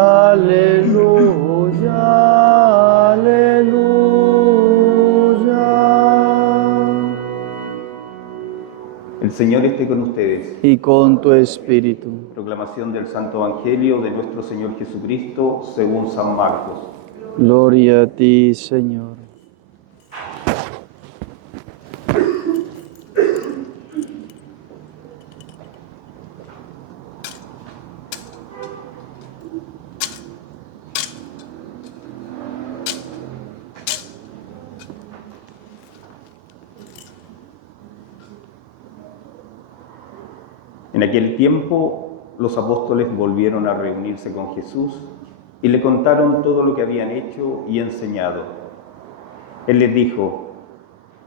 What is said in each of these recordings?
Aleluya, aleluya. El Señor esté con ustedes. Y con tu espíritu. Proclamación del Santo Evangelio de nuestro Señor Jesucristo según San Marcos. Gloria a ti, Señor. En aquel tiempo, los apóstoles volvieron a reunirse con Jesús y le contaron todo lo que habían hecho y enseñado. Él les dijo: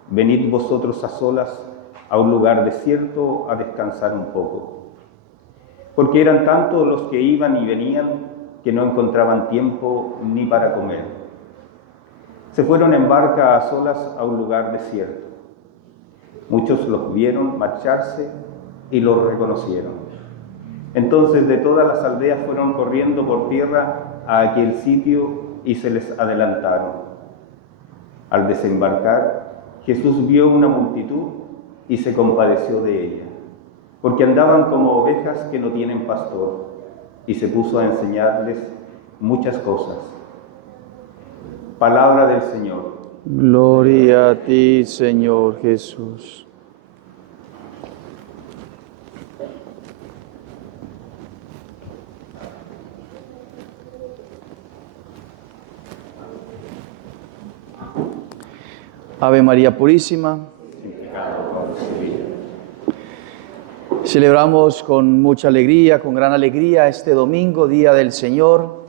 venid vosotros a solas a un lugar desierto a descansar un poco. Porque eran tantos los que iban y venían que no encontraban tiempo ni para comer. Se fueron en barca a solas a un lugar desierto. Muchos los vieron marcharse y los reconocieron. Entonces de todas las aldeas fueron corriendo por tierra a aquel sitio y se les adelantaron. Al desembarcar, Jesús vio una multitud y se compadeció de ella, porque andaban como ovejas que no tienen pastor, y se puso a enseñarles muchas cosas. Palabra del Señor. Gloria a ti, Señor Jesús. Ave María Purísima. Celebramos con mucha alegría, con gran alegría, este domingo, Día del Señor.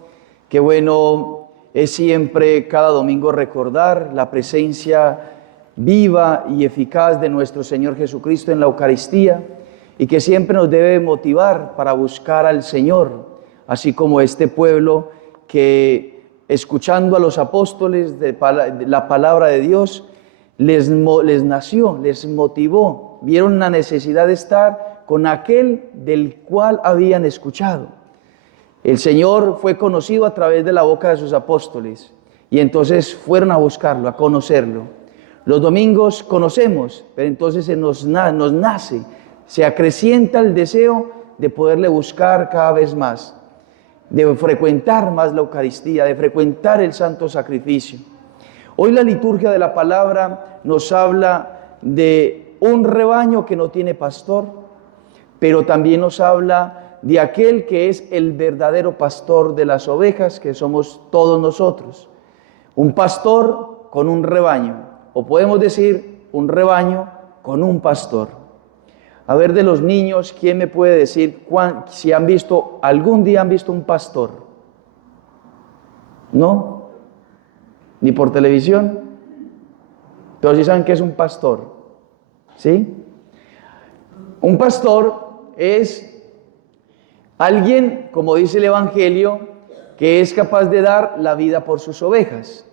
Qué bueno es siempre cada domingo recordar la presencia viva y eficaz de nuestro Señor Jesucristo en la Eucaristía, y que siempre nos debe motivar para buscar al Señor, así como este pueblo que, escuchando a los apóstoles de la palabra de Dios, les nació, les motivó, vieron la necesidad de estar con aquel del cual habían escuchado. El Señor fue conocido a través de la boca de sus apóstoles, y entonces fueron a buscarlo, a conocerlo. Los domingos conocemos, pero entonces nos nace, se acrecienta el deseo de poderle buscar cada vez más, de frecuentar más la Eucaristía, de frecuentar el santo sacrificio. Hoy la liturgia de la palabra nos habla de un rebaño que no tiene pastor, pero también nos habla de aquel que es el verdadero pastor de las ovejas, que somos todos nosotros. Un pastor con un rebaño, o podemos decir un rebaño con un pastor. A ver, de los niños, ¿quién me puede decir si algún día han visto un pastor? ¿No? ¿Ni por televisión? Pero sí saben qué es un pastor, ¿sí? Un pastor es alguien, como dice el Evangelio, que es capaz de dar la vida por sus ovejas.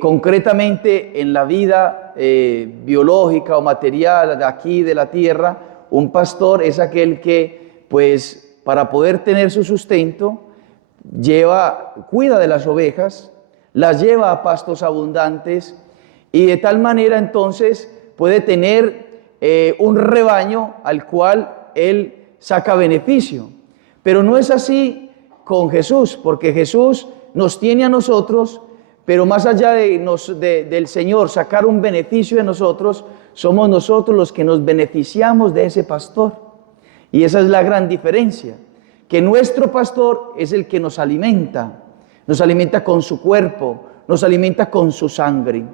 Concretamente en la vida biológica o material de aquí de la tierra, un pastor es aquel que, pues, para poder tener su sustento, cuida de las ovejas, las lleva a pastos abundantes, y de tal manera entonces puede tener un rebaño al cual él saca beneficio. Pero no es así con Jesús, porque Jesús nos tiene a nosotros, pero más allá del Señor sacar un beneficio de nosotros, somos nosotros los que nos beneficiamos de ese pastor. Y esa es la gran diferencia, que nuestro pastor es el que nos alimenta con su cuerpo, nos alimenta con su sangre.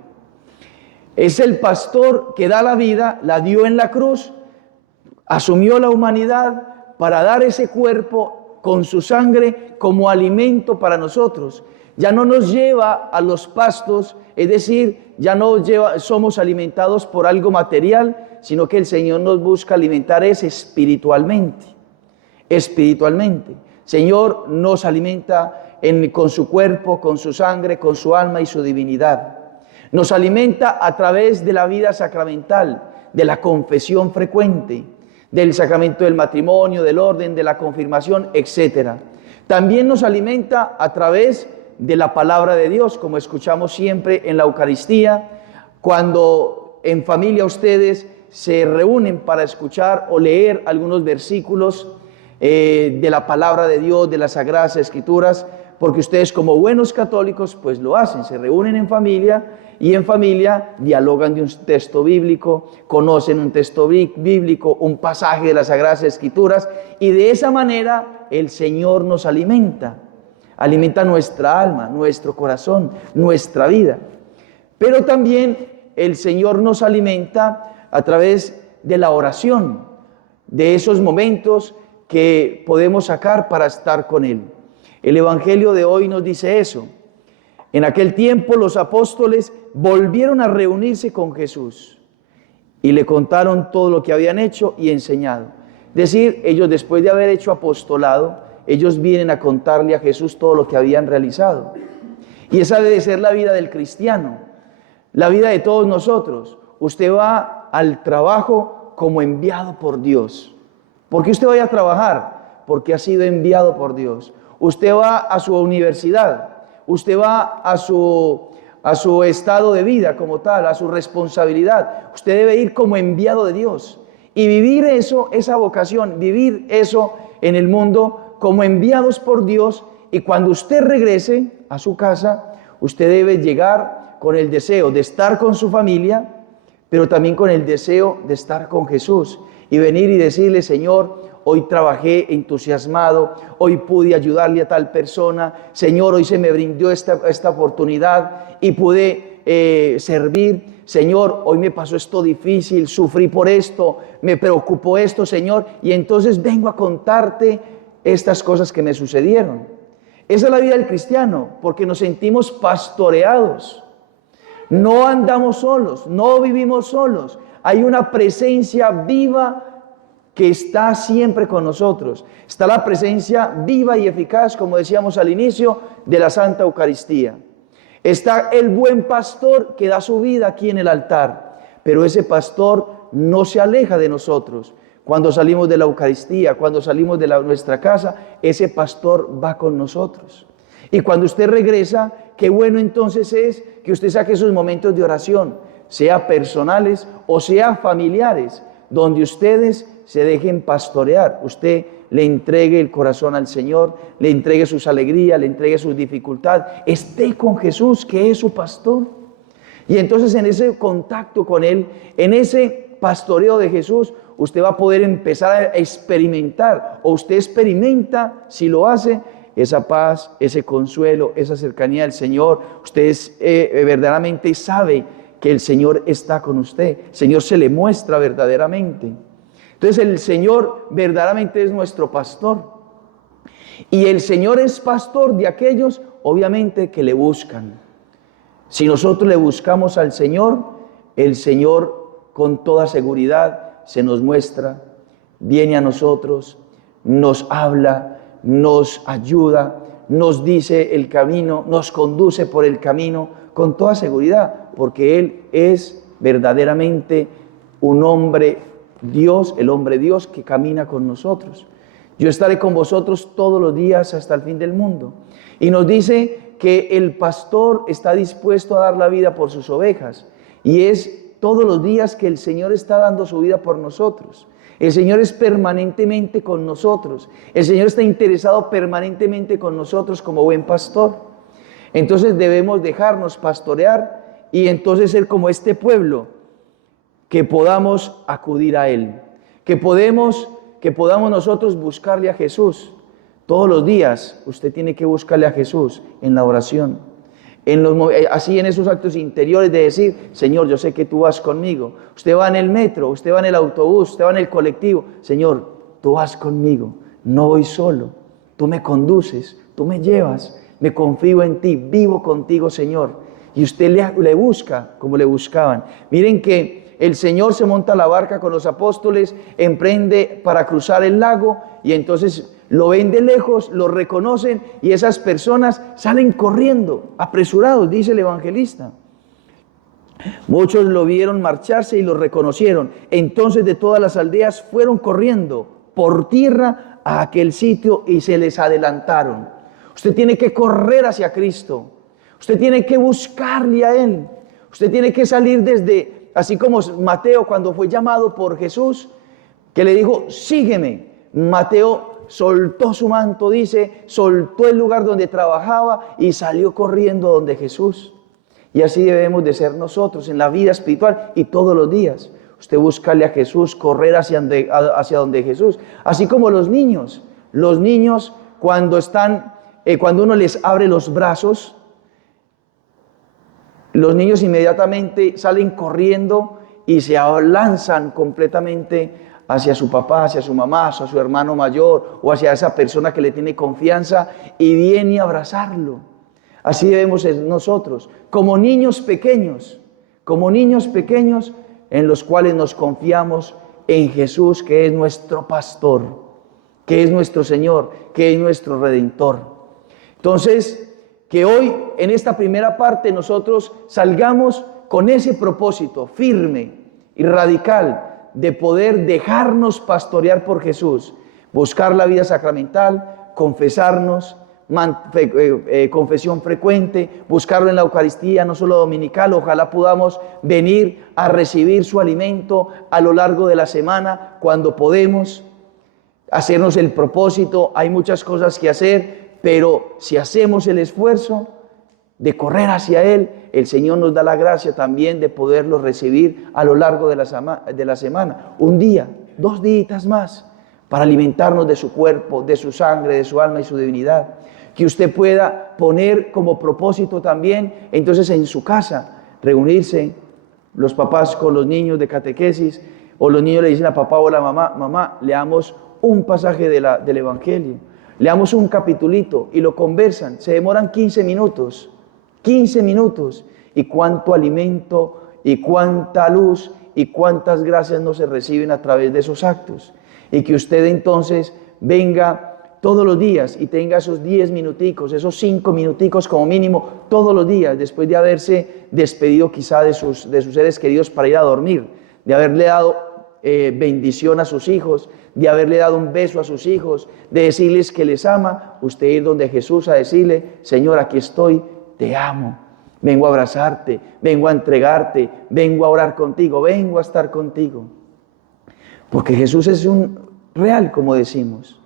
Es el pastor que da la vida, la dio en la cruz, asumió la humanidad para dar ese cuerpo con su sangre como alimento para nosotros. Ya no nos lleva a los pastos, es decir, ya no somos alimentados por algo material, sino que el Señor nos busca alimentar espiritualmente. Señor nos alimenta con su cuerpo, con su sangre, con su alma y su divinidad. Nos alimenta a través de la vida sacramental, de la confesión frecuente, del sacramento del matrimonio, del orden, de la confirmación, etc. También nos alimenta a través de la palabra de Dios, como escuchamos siempre en la Eucaristía, cuando en familia ustedes se reúnen para escuchar o leer algunos versículos de la palabra de Dios, de las Sagradas Escrituras, porque ustedes como buenos católicos pues lo hacen, se reúnen en familia y en familia dialogan de un texto bíblico, conocen un texto bíblico, un pasaje de las Sagradas Escrituras, y de esa manera el Señor nos alimenta nuestra alma, nuestro corazón, nuestra vida. Pero también el Señor nos alimenta a través de la oración, de esos momentos que podemos sacar para estar con Él. El Evangelio de hoy nos dice eso. En aquel tiempo los apóstoles volvieron a reunirse con Jesús y le contaron todo lo que habían hecho y enseñado. Es decir, ellos después de haber hecho apostolado, ellos vienen a contarle a Jesús todo lo que habían realizado. Y esa debe ser la vida del cristiano, la vida de todos nosotros. Usted va al trabajo como enviado por Dios. ¿Por qué usted vaya a trabajar? Porque ha sido enviado por Dios. Usted va a su universidad, usted va a su estado de vida como tal, a su responsabilidad. Usted debe ir como enviado de Dios y vivir eso, esa vocación, vivir eso en el mundo como enviados por Dios. Y cuando usted regrese a su casa, usted debe llegar con el deseo de estar con su familia, pero también con el deseo de estar con Jesús y venir y decirle: Señor, hoy trabajé entusiasmado, hoy pude ayudarle a tal persona, Señor, hoy se me brindó esta oportunidad y pude servir, Señor, hoy me pasó esto difícil, sufrí por esto, me preocupó esto, Señor, y entonces vengo a contarte estas cosas que me sucedieron. Esa es la vida del cristiano, porque nos sentimos pastoreados. No andamos solos, no vivimos solos. Hay una presencia viva que está siempre con nosotros. Está la presencia viva y eficaz, como decíamos al inicio, de la Santa Eucaristía. Está el buen pastor que da su vida aquí en el altar, pero ese pastor no se aleja de nosotros. Cuando salimos de la Eucaristía, cuando salimos de nuestra casa, ese pastor va con nosotros. Y cuando usted regresa, qué bueno entonces es que usted saque esos momentos de oración, sea personales o sea familiares, donde ustedes se dejen pastorear. Usted le entregue el corazón al Señor, le entregue sus alegrías, le entregue sus dificultades, esté con Jesús, que es su pastor. Y entonces en ese contacto con Él, en ese pastoreo de Jesús, usted va a poder empezar a experimentar, o usted experimenta, si lo hace, esa paz, ese consuelo, esa cercanía del Señor. Usted verdaderamente sabe que el Señor está con usted. El Señor se le muestra verdaderamente. Entonces el Señor verdaderamente es nuestro pastor. Y el Señor es pastor de aquellos, obviamente, que le buscan. Si nosotros le buscamos al Señor, el Señor con toda seguridad se nos muestra, viene a nosotros, nos habla, nos ayuda, nos dice el camino, nos conduce por el camino con toda seguridad, porque Él es verdaderamente un hombre Dios, el hombre Dios que camina con nosotros. Yo estaré con vosotros todos los días hasta el fin del mundo. Y nos dice que el pastor está dispuesto a dar la vida por sus ovejas. Y es todos los días que el Señor está dando su vida por nosotros. El Señor es permanentemente con nosotros. El Señor está interesado permanentemente con nosotros como buen pastor. Entonces debemos dejarnos pastorear y entonces ser como este pueblo, que podamos acudir a Él, que podamos nosotros buscarle a Jesús. Todos los días usted tiene que buscarle a Jesús en la oración, así en esos actos interiores de decir: Señor, yo sé que tú vas conmigo. Usted va en el metro, usted va en el autobús, usted va en el colectivo. Señor, tú vas conmigo, no voy solo, tú me conduces, tú me llevas, me confío en ti, vivo contigo, Señor. Y usted le busca como le buscaban. Miren que el Señor se monta a la barca con los apóstoles, emprende para cruzar el lago y entonces lo ven de lejos, lo reconocen y esas personas salen corriendo, apresurados, dice el evangelista. Muchos lo vieron marcharse y lo reconocieron. Entonces de todas las aldeas fueron corriendo por tierra a aquel sitio y se les adelantaron. Usted tiene que correr hacia Cristo. Usted tiene que buscarle a Él. Usted tiene que salir desde, así como Mateo cuando fue llamado por Jesús, que le dijo, sígueme. Mateo soltó su manto, dice, soltó el lugar donde trabajaba y salió corriendo donde Jesús. Y así debemos de ser nosotros en la vida espiritual y todos los días. Usted buscarle a Jesús, correr hacia donde Jesús. Así como los niños cuando uno les abre los brazos, los niños inmediatamente salen corriendo y se lanzan completamente hacia su papá, hacia su mamá, hacia su hermano mayor o hacia esa persona que le tiene confianza y viene a abrazarlo. Así debemos ser nosotros, como niños pequeños en los cuales nos confiamos en Jesús, que es nuestro pastor, que es nuestro Señor, que es nuestro Redentor. Entonces, que hoy en esta primera parte nosotros salgamos con ese propósito firme y radical de poder dejarnos pastorear por Jesús, buscar la vida sacramental, confesarnos, confesión frecuente, buscarlo en la Eucaristía, no solo dominical. Ojalá podamos venir a recibir su alimento a lo largo de la semana cuando podemos, hacernos el propósito. Hay muchas cosas que hacer, pero si hacemos el esfuerzo de correr hacia Él, el Señor nos da la gracia también de poderlo recibir a lo largo de la semana. Un día, 2 días más, para alimentarnos de su cuerpo, de su sangre, de su alma y su divinidad. Que usted pueda poner como propósito también, entonces en su casa, reunirse, los papás con los niños de catequesis, o los niños le dicen a papá o a la mamá, mamá, leamos un pasaje del Evangelio, leamos un capitulito y lo conversan, se demoran 15 minutos, y cuánto alimento, y cuánta luz, y cuántas gracias no se reciben a través de esos actos. Y que usted entonces venga todos los días y tenga esos 10 minuticos, esos 5 minuticos como mínimo, todos los días, después de haberse despedido quizá de sus seres queridos para ir a dormir, de haberle dado bendición a sus hijos, de haberle dado un beso a sus hijos, de decirles que les ama, usted ir donde Jesús a decirle, Señor, aquí estoy, te amo, vengo a abrazarte, vengo a entregarte, vengo a orar contigo, vengo a estar contigo. Porque Jesús es un real, como decimos.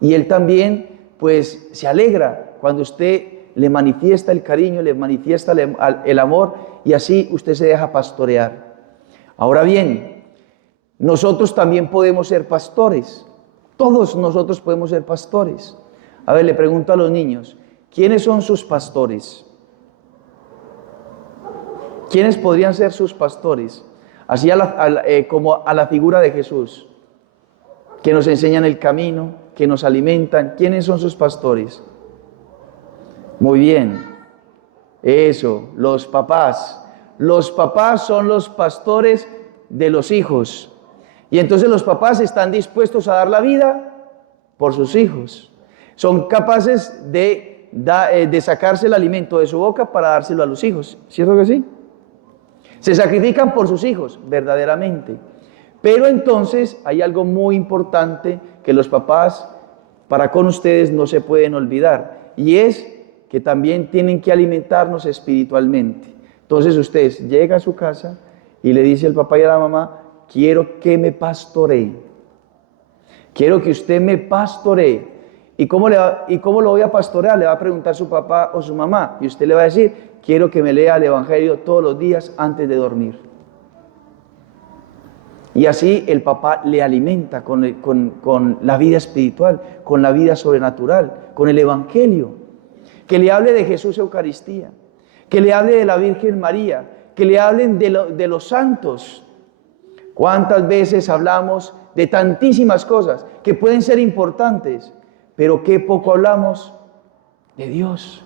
Y Él también, pues, se alegra cuando usted le manifiesta el cariño, le manifiesta el amor, y así usted se deja pastorear. Ahora bien, nosotros también podemos ser pastores. Todos nosotros podemos ser pastores. A ver, le pregunto a los niños, ¿quiénes son sus pastores? ¿Quiénes podrían ser sus pastores? Así como a la figura de Jesús, que nos enseñan el camino, que nos alimentan. ¿Quiénes son sus pastores? Muy bien, eso, los papás. Los papás son los pastores de los hijos. Y entonces los papás están dispuestos a dar la vida por sus hijos. Son capaces de sacarse el alimento de su boca para dárselo a los hijos. ¿Cierto que sí? Se sacrifican por sus hijos, verdaderamente. Pero entonces hay algo muy importante que los papás para con ustedes no se pueden olvidar, y es que también tienen que alimentarnos espiritualmente. Entonces usted llega a su casa y le dice al papá y a la mamá, quiero que me pastoree, quiero que usted me pastoree. ¿Y cómo lo voy a pastorear? Le va a preguntar su papá o su mamá, y usted le va a decir, quiero que me lea el Evangelio todos los días antes de dormir. Y así el papá le alimenta con la vida espiritual, con la vida sobrenatural, con el Evangelio. Que le hable de Jesús Eucaristía, que le hable de la Virgen María, que le hablen de los santos. ¿Cuántas veces hablamos de tantísimas cosas que pueden ser importantes, pero qué poco hablamos de Dios,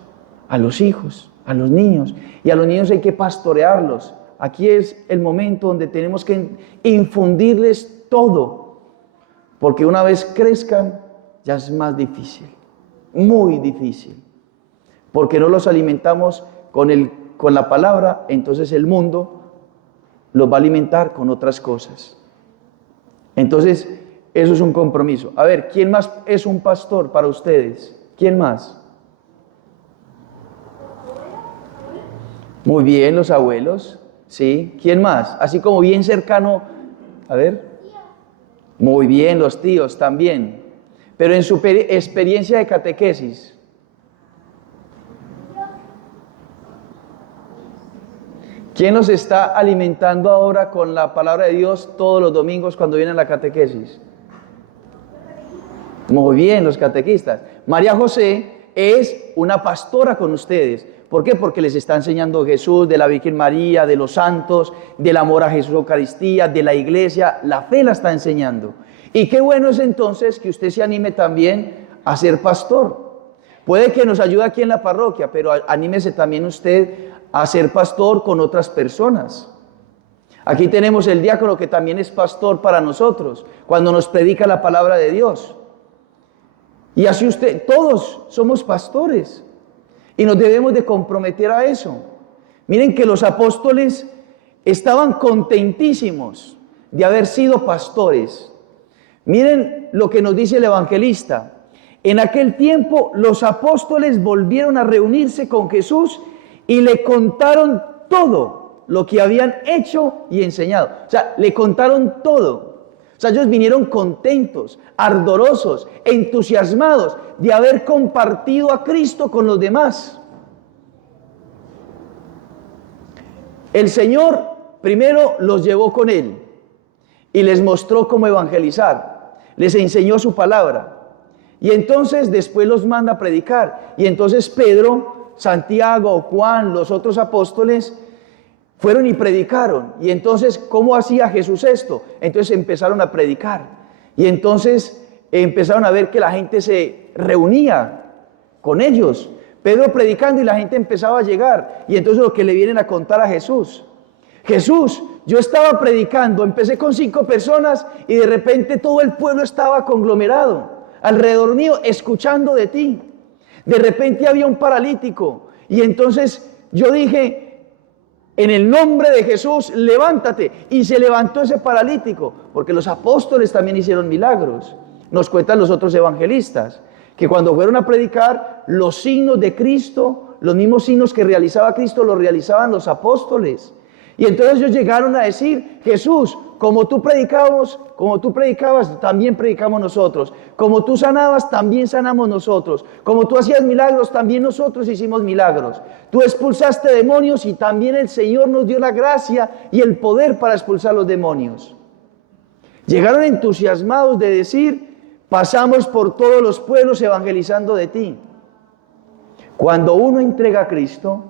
a los hijos, a los niños? Y a los niños hay que pastorearlos. Aquí es el momento donde tenemos que infundirles todo, porque una vez crezcan ya es más difícil, muy difícil, porque no los alimentamos con la palabra, entonces el mundo los va a alimentar con otras cosas. Entonces Eso es un compromiso. A ver, ¿quién más es un pastor para ustedes? ¿Quién más? Muy bien, los abuelos, ¿sí? ¿Quién más? Así como bien cercano, a ver. Muy bien, los tíos también. Pero en su experiencia de catequesis. ¿Quién nos está alimentando ahora con la palabra de Dios todos los domingos cuando viene la catequesis? Muy bien, los catequistas. María José es una pastora con ustedes. ¿Por qué? Porque les está enseñando Jesús, de la Virgen María, de los santos, del amor a Jesús, Eucaristía, de la iglesia. La fe la está enseñando. Y qué bueno es entonces que usted se anime también a ser pastor. Puede que nos ayude aquí en la parroquia, pero anímese también usted a ser pastor con otras personas. Aquí tenemos el diácono que también es pastor para nosotros, cuando nos predica la palabra de Dios. Y así usted, todos somos pastores y nos debemos de comprometer a eso. Miren que los apóstoles estaban contentísimos de haber sido pastores. Miren lo que nos dice el evangelista. En aquel tiempo los apóstoles volvieron a reunirse con Jesús y le contaron todo lo que habían hecho y enseñado. O sea, le contaron todo. O sea, ellos vinieron contentos, ardorosos, entusiasmados de haber compartido a Cristo con los demás. El Señor primero los llevó con Él y les mostró cómo evangelizar. Les enseñó su palabra. Y entonces después los manda a predicar. Y entonces Pedro, Santiago, Juan, los otros apóstoles fueron y predicaron. Y entonces, ¿cómo hacía Jesús esto? Entonces empezaron a predicar. Y entonces empezaron a ver que la gente se reunía con ellos. Pedro predicando y la gente empezaba a llegar. Y entonces lo que le vienen a contar a Jesús. Jesús, yo estaba predicando, empecé con 5 personas y de repente todo el pueblo estaba conglomerado alrededor mío, escuchando de ti. De repente había un paralítico y entonces yo dije, en el nombre de Jesús, levántate. Y se levantó ese paralítico, porque los apóstoles también hicieron milagros. Nos cuentan los otros evangelistas, que cuando fueron a predicar, los signos de Cristo, los mismos signos que realizaba Cristo, los realizaban los apóstoles. Y entonces ellos llegaron a decir, Jesús, como tú predicabas, también predicamos nosotros. Como tú sanabas, también sanamos nosotros. Como tú hacías milagros, también nosotros hicimos milagros. Tú expulsaste demonios y también el Señor nos dio la gracia y el poder para expulsar los demonios. Llegaron entusiasmados de decir, pasamos por todos los pueblos evangelizando de ti. Cuando uno entrega a Cristo,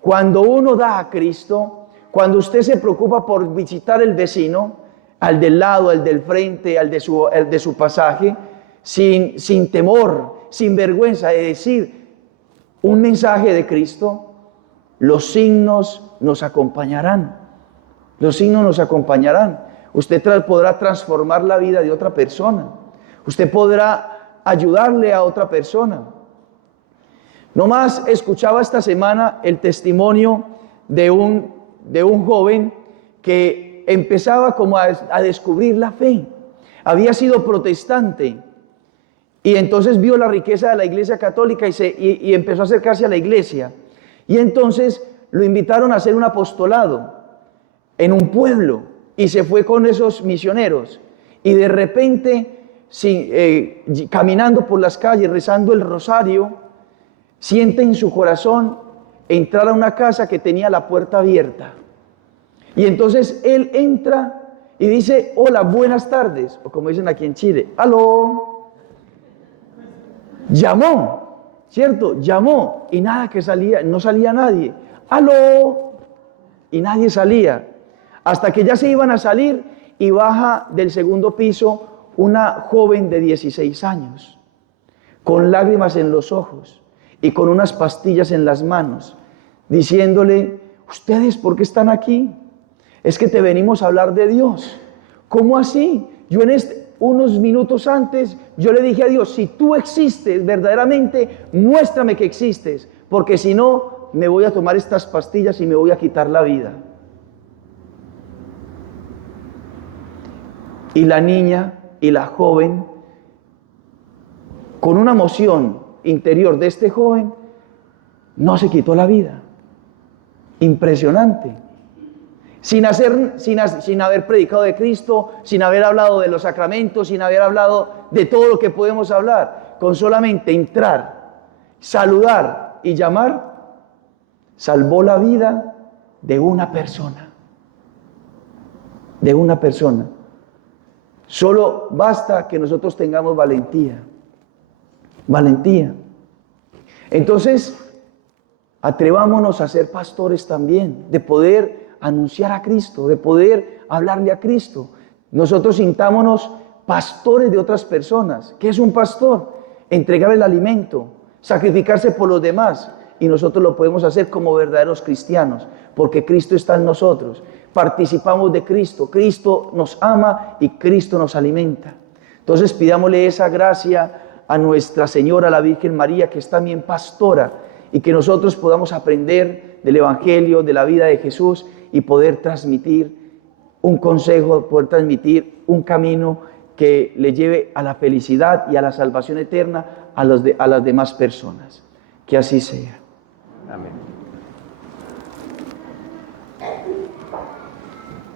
cuando uno da a Cristo, cuando usted se preocupa por visitar el vecino, al del lado, al del frente, al de su pasaje, sin temor, sin vergüenza de decir un mensaje de Cristo, los signos nos acompañarán. Los signos nos acompañarán. Usted podrá transformar la vida de otra persona. Usted podrá ayudarle a otra persona. Nomás escuchaba esta semana el testimonio de un joven que empezaba como a descubrir la fe. Había sido protestante y entonces vio la riqueza de la iglesia católica y empezó a acercarse a la iglesia. Y entonces lo invitaron a hacer un apostolado en un pueblo y se fue con esos misioneros. Y de repente, caminando por las calles, rezando el rosario, siente en su corazón entrar a una casa que tenía la puerta abierta. Y entonces él entra y dice, hola, buenas tardes, o como dicen aquí en Chile, aló. Llamó, ¿cierto? Llamó y nada que salía, no salía nadie. Aló, y nadie salía. Hasta que ya se iban a salir y baja del segundo piso una joven de 16 años, con lágrimas en los ojos y con unas pastillas en las manos, diciéndole, ¿ustedes por qué están aquí? Es que te venimos a hablar de Dios. ¿Cómo así? Yo unos minutos antes, yo le dije a Dios, si tú existes verdaderamente, muéstrame que existes, porque si no, me voy a tomar estas pastillas y me voy a quitar la vida. Y la niña y la joven, con una emoción interior de este joven, no se quitó la vida. Impresionante. Sin haber predicado de Cristo, sin haber hablado de los sacramentos, sin haber hablado de todo lo que podemos hablar, con solamente entrar, saludar y llamar, salvó la vida de una persona. De una persona. Solo basta que nosotros tengamos valentía. Valentía. Entonces, atrevámonos a ser pastores también, de poder anunciar a Cristo, de poder hablarle a Cristo. Nosotros sintámonos pastores de otras personas. ¿Qué es un pastor? Entregar el alimento, sacrificarse por los demás. Y nosotros lo podemos hacer como verdaderos cristianos, porque Cristo está en nosotros. Participamos de Cristo, Cristo nos ama y Cristo nos alimenta. Entonces pidámosle esa gracia a Nuestra Señora, la Virgen María, que es también pastora, y que nosotros podamos aprender del Evangelio, de la vida de Jesús, y poder transmitir un consejo, poder transmitir un camino que le lleve a la felicidad y a la salvación eterna a las demás personas. Que así sea.